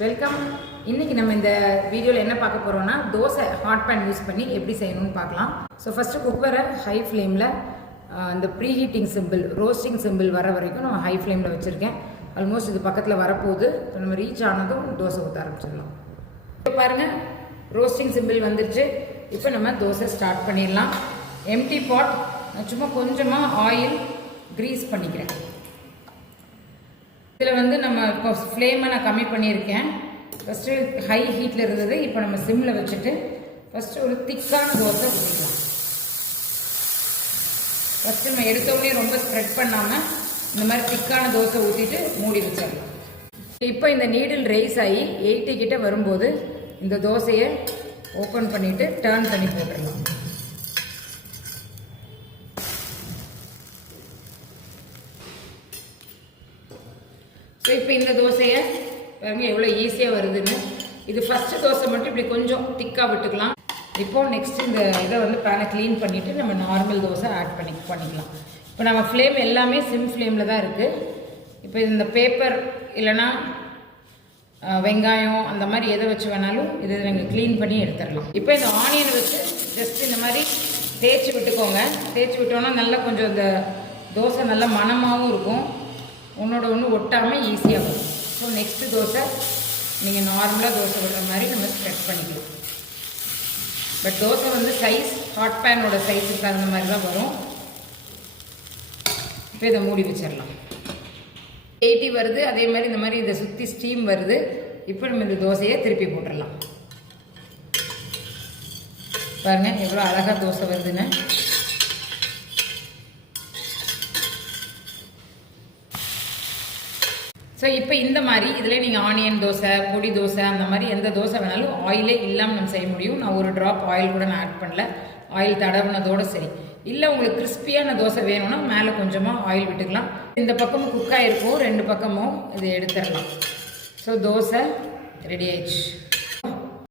Welcome. இன்றைக்கி நம்ம இந்த வீடியோவில் என்ன பார்க்க போகிறோம்னா தோசை ஹாட் பேன் யூஸ் பண்ணி எப்படி செய்யணும்னு பார்க்கலாம். ஸோ ஃபஸ்ட்டு குக்கரை ஹை ஃப்ளேமில் இந்த preheating simple roasting simple வர வரைக்கும் நம்ம ஹை ஃப்ளேமில் வச்சுருக்கேன். ஆல்மோஸ்ட் இது பக்கத்தில் வரப்போகுது. இப்போ நம்ம ரீச் ஆனதும் தோசை ஊற்ற ஆரம்பிச்சிடலாம். இப்போ பாருங்கள், ரோஸ்டிங் சிம்பிள் வந்துருச்சு. இப்போ நம்ம தோசை ஸ்டார்ட் பண்ணிடலாம். எம்டி பாட். நான் சும்மா கொஞ்சமாக ஆயில் க்ரீஸ் பண்ணிக்கிறேன். இதில் நம்ம இப்போ ஃப்ளேமை நான் கம்மி பண்ணியிருக்கேன். ஃபஸ்ட்டு ஹை ஹீட்டில் இருந்தது, இப்போ நம்ம சிம்மில் வச்சுட்டு ஃபஸ்ட்டு ஒரு திக்கான தோசை ஊற்றிக்கலாம். ஃபஸ்ட்டு நம்ம எடுத்தோடனே ரொம்ப ஸ்ப்ரெட் பண்ணாமல் இந்த மாதிரி திக்கான தோசை ஊற்றிட்டு மூடி வச்சிடலாம். இப்போ இந்த நீடில் ரைஸ் ஆகி 80 கிட்ட வரும்போது இந்த தோசையை ஓப்பன் பண்ணிவிட்டு டர்ன் பண்ணி போட்டுடலாம். ஸோ இப்போ இந்த தோசையை பாருங்க எவ்வளோ ஈஸியாக வருதுன்னு. இது ஃபஸ்ட்டு தோசை மட்டும் இப்படி கொஞ்சம் திக்காக விட்டுக்கலாம். இப்போது நெக்ஸ்ட் இந்த இதை பேனை க்ளீன் பண்ணிவிட்டு நம்ம நார்மல் தோசை ஆட் பண்ணிக்கலாம். இப்போ நம்ம ஃப்ளேம் எல்லாமே சிம் ஃப்ளேமில் தான் இருக்குது. இப்போ இந்த பேப்பர் இல்லைன்னா வெங்காயம் அந்த மாதிரி எதை வச்சு வேணாலும் இதை நீங்கள் க்ளீன் பண்ணி எடுத்துடலாம். இப்போ இந்த ஆனியனை வச்சு ஜஸ்ட் இந்த மாதிரி தேய்ச்சி விட்டுக்கோங்க. தேய்ச்சி விட்டோன்னா நல்லா கொஞ்சம் இந்த தோசை நல்லா மணமாகவும் இருக்கும், ஒன்றோட ஒன்று ஒட்டாமல் ஈஸியாக வரும். ஸோ நெக்ஸ்ட்டு தோசை நீங்கள் நார்மலாக தோசை விடுற மாதிரி நம்ம ஸ்ப்ரெட் பண்ணிக்கலாம். பட் தோசை சைஸ் ஹாட் பேனோட சைஸுக்கு தகுந்த மாதிரி தான் வரும். இப்போ இதை மூடி வச்சிடலாம். 80 வருது, அதே மாதிரி இந்த மாதிரி இதை சுற்றி ஸ்டீம் வருது. இப்போ நம்ம இந்த தோசையை திருப்பி போட்டுடலாம். பாருங்கள் எவ்வளோ அழகாக தோசை வருதுன்னு. ஸோ இப்போ இந்த மாதிரி இதில் நீங்கள் ஆனியன் தோசை, பொடி தோசை, அந்த மாதிரி எந்த தோசை வேணாலும் ஆயிலே இல்லாமல் நம்ம செய்ய முடியும். நான் ஒரு ட்ராப் ஆயில் கூட நான் ஆட் பண்ணல, ஆயில் தடவுனதோடு சரி. இல்லை உங்களுக்கு கிறிஸ்பியான தோசை வேணும்னா மேலே கொஞ்சமாக ஆயில் விட்டுக்கலாம். இந்த பக்கமும் குக்காக இருக்கும், 2 பக்கமும் இதை எடுத்துடலாம். ஸோ தோசை ரெடி ஆயிடுச்சு.